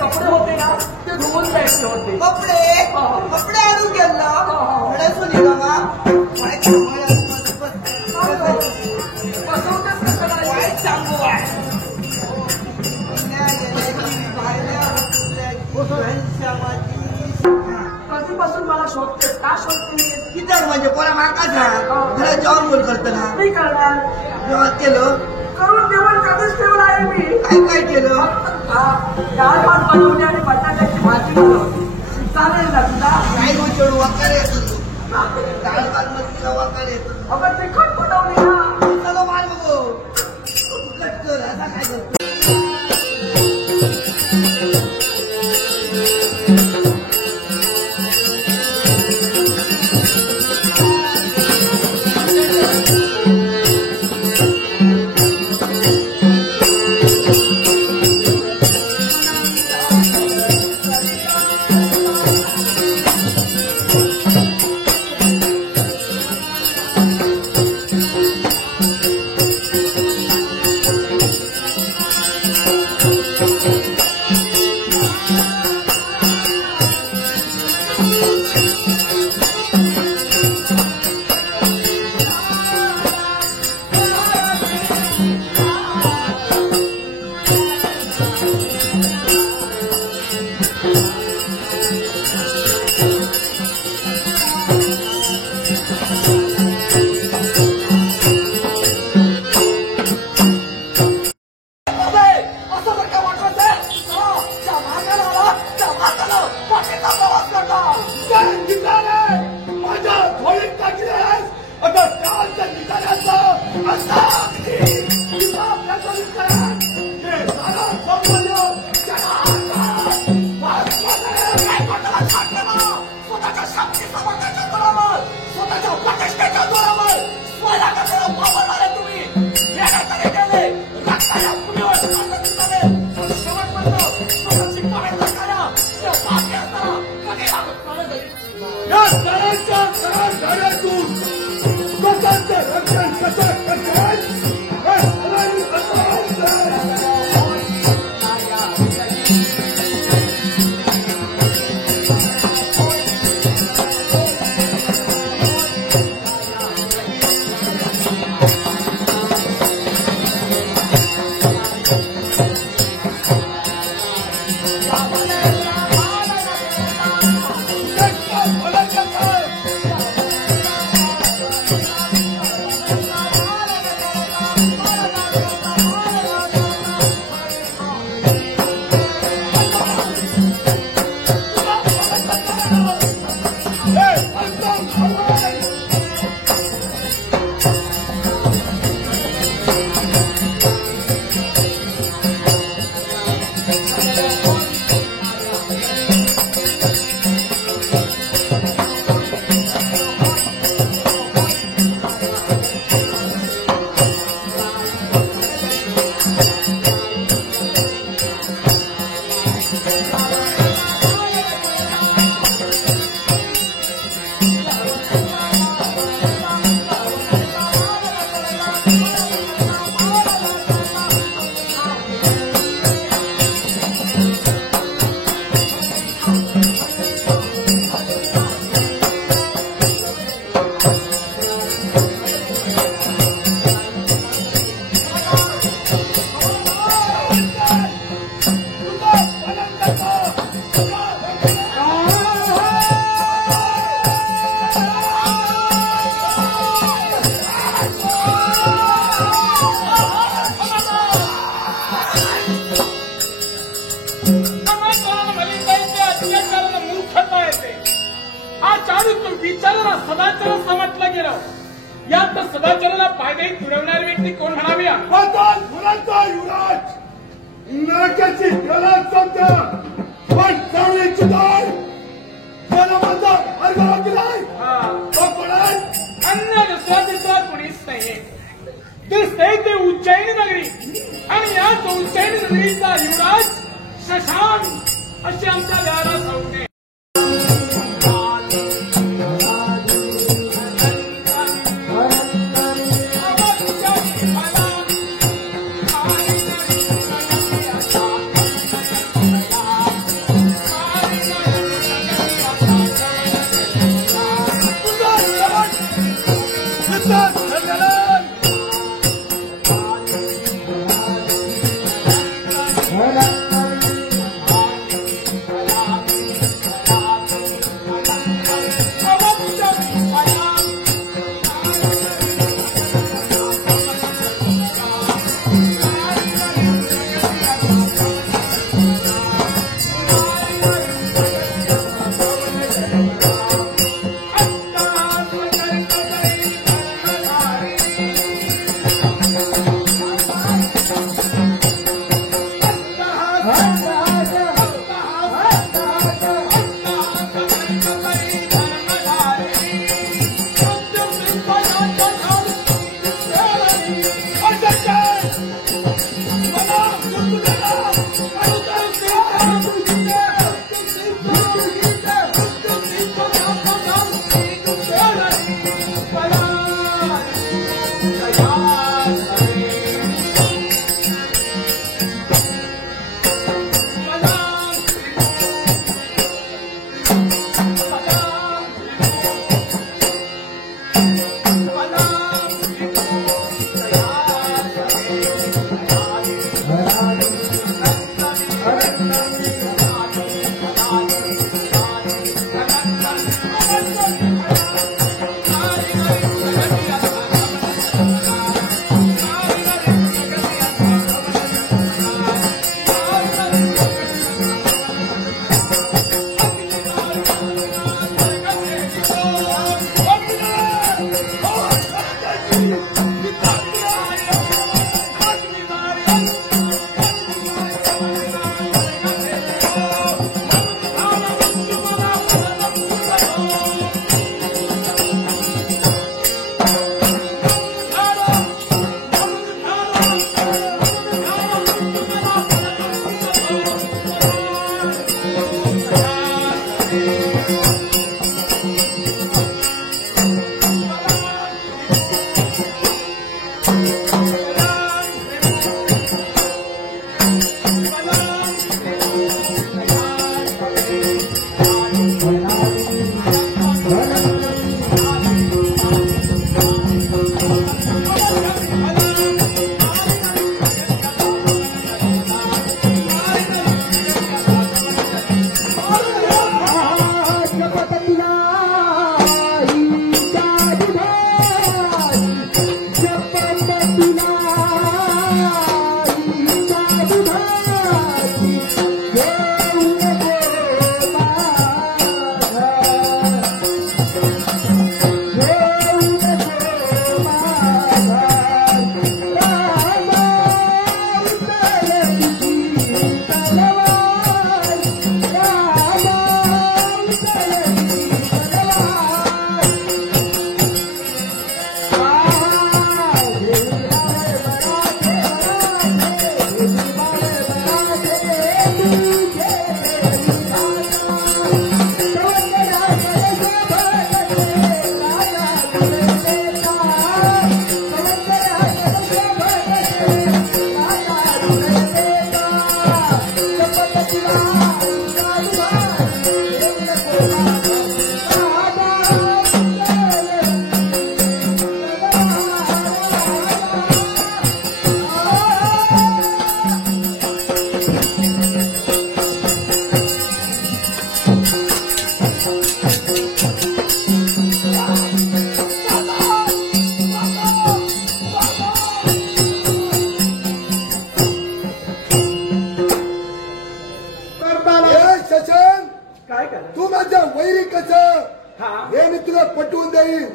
कपडे होते ना ते धुवून द्यायचे होते. कपडे कपडे आणून गेला थोडे सुनी बाबा बसवतेच कसं नाही. वाईट सांगू आहे कधीपासून मला शोधते का शोधते किती म्हणजे कोणा माकाचा घरात जेवण बोल करतो ना नाही करणार. जेवण केलं करून जेवण कधीच ठेवलं आहे मी. काय काय केलं डाळ भात बनवली आणि बटाट्याची भाजी बनवली. चालेल ना तुला. काय गोष्ट वाकार येतो तू डाळ भात मध्ये तुला वाकार येतो अगं तिखट बनवली ना. चलो मार बघू कट कर असा काय करतो सदाचार समजलं गेलं. यात सदाचाराला फायदे पुरवणारी व्यक्ती कोण म्हणावी? युवराज नरकाची गरज समजा पण चांगली चिताळ त्याला माझा अर्घ दिलाय तो कोण आहे? अन्य दुसरा कोणीच नाही. दिसते ते उज्जैन नगरी आणि याच उज्जैन नगरीचा युवराज शशांक अशी आमच्या घराला सांगते.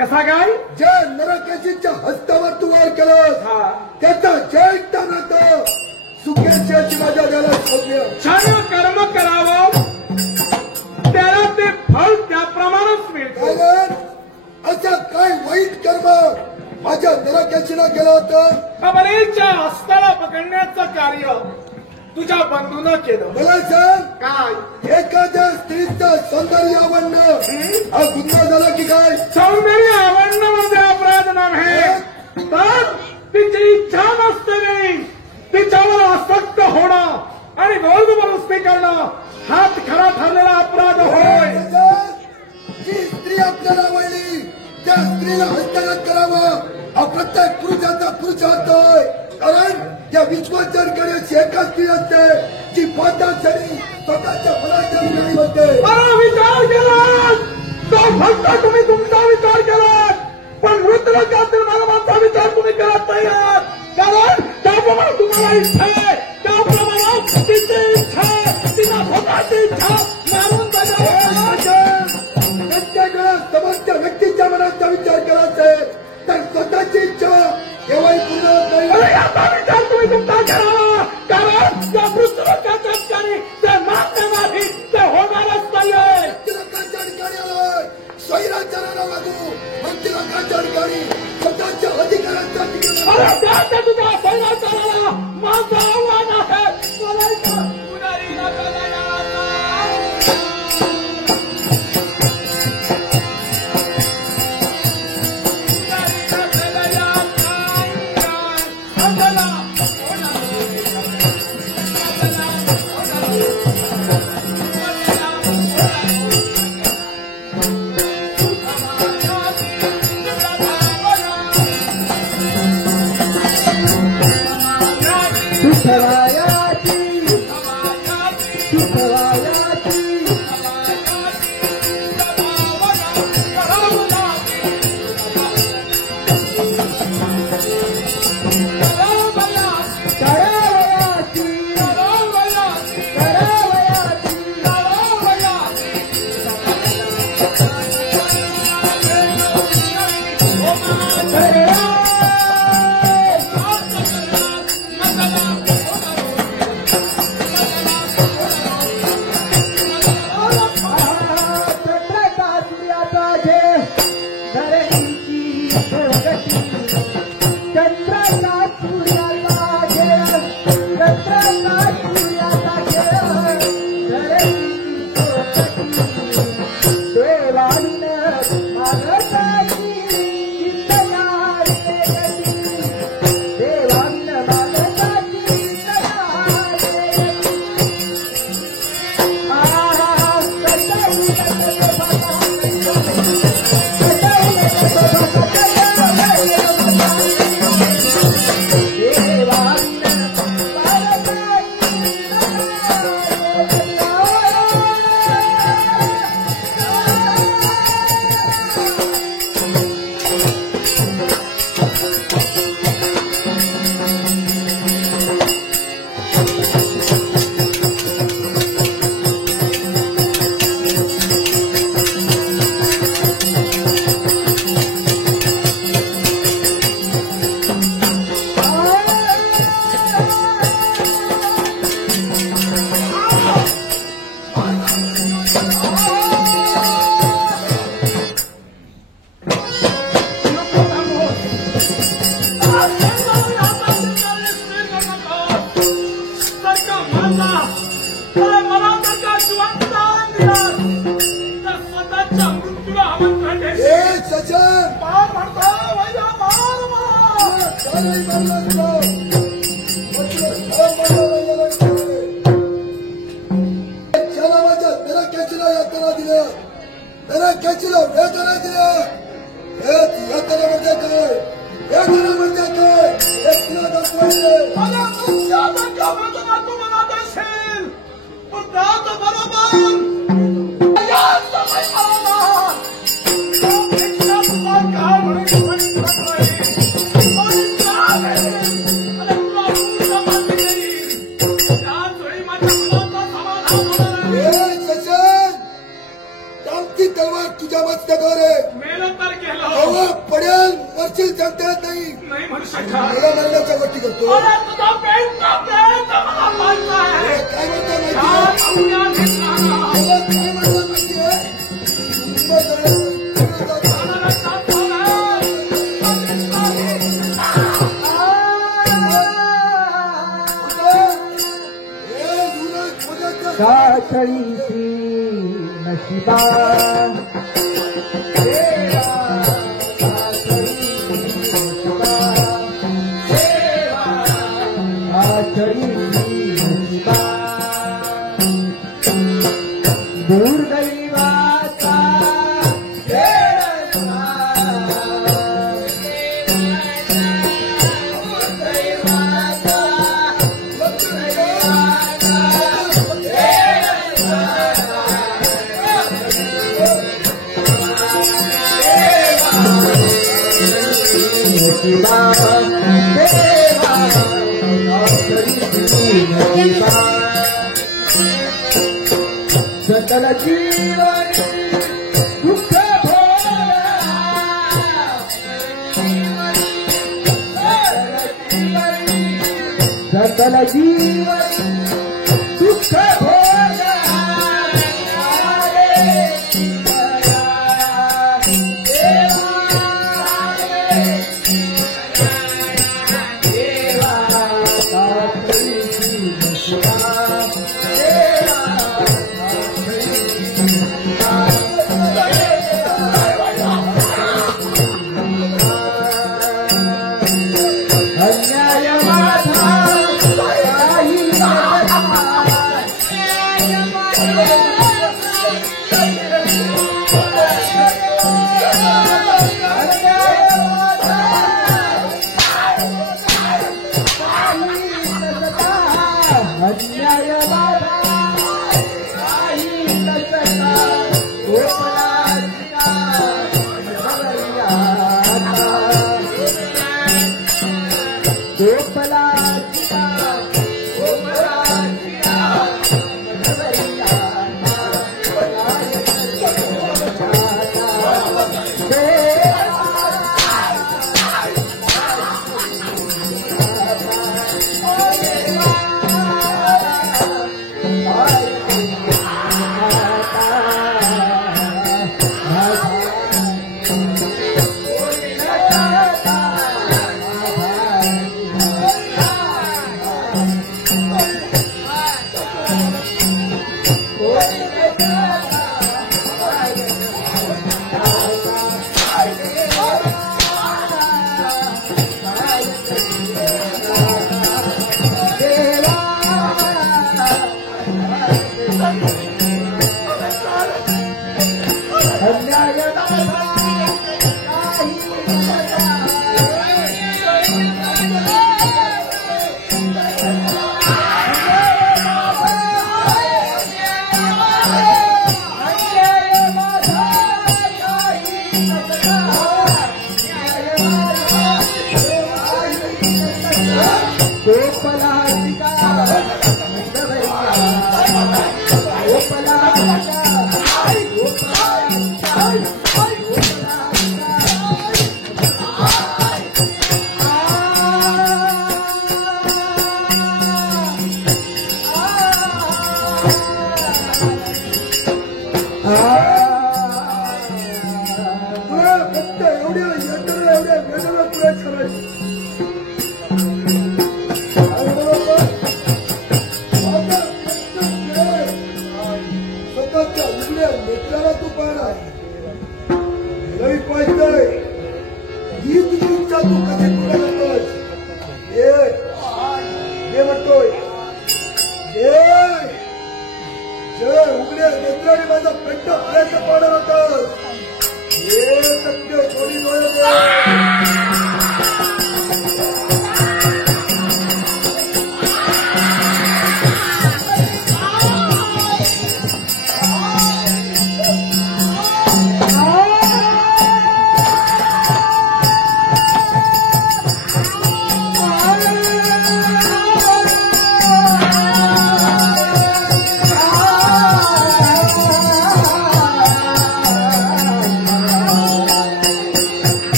कसा काय ज्या नरकेशीच्या हस्तावर तू वार केलास त्याचा जैष्ठ नात सुख्याची माझ्या द्यायला शोधलं. छान कर्म करावं त्याला ते फळ त्याप्रमाणेच मिळतं. कारण असं काय वाईट कर्म माझ्या नरकेशीला केलं होतं. अमरेच्या हस्ताला पकडण्याचं कार्य तुझ्या बंधूनं केलं. मला सांग काय एखाद्या स्त्रीचं सौंदर्य आवडणं हा गुन्हा झाला की काय? सौंदर्य आवडणं म्हणजे अपराध नव्हे तर तिची इच्छा नसते तिच्यावर आसक्त होणं आणि गोलगोबरस्ती करणं हाच खरा ठरलेला अपराध होय. जी स्त्री आपल्याला आवडली त्या स्त्रीला हस्तगत करावं हा प्रत्येक पुरुषाचा पुरुषार्थ आहे. कारण त्या विश्वाचारकडे एकच स्त्री असते जी पाताक्षणी स्वतःच्या फलाच्या विजयी होते. मला विचार केला तो फक्त तुम्ही तुमचा विचार केला पण मृतलोकातील मानवाचा विचार तुम्ही करत नाही आहात. कारण त्याप्रमाणे तुम्हाला इच्छा आहे त्याप्रमाणे तिची इच्छा तिला स्वतःची इच्छा मारून प्रत्येक वेळा समोरच्या व्यक्तीच्या मनाचा विचार करायचा आहे तर स्वतःची इच्छा केव्हाही पूर्ण होत नाही. याचा विचार तुम्ही तुमचा करा कारण त्या मृतलोकाच्या ठिकाणी ते मारणे नाही ते होणारच तुझा सैन्य चालला माझं आव्हान आहे बोलायचं पुढारीला सकल जीवन दुख भोग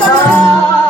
Oh,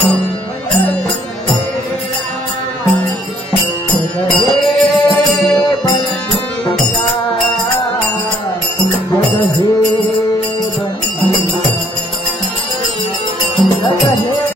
जग हे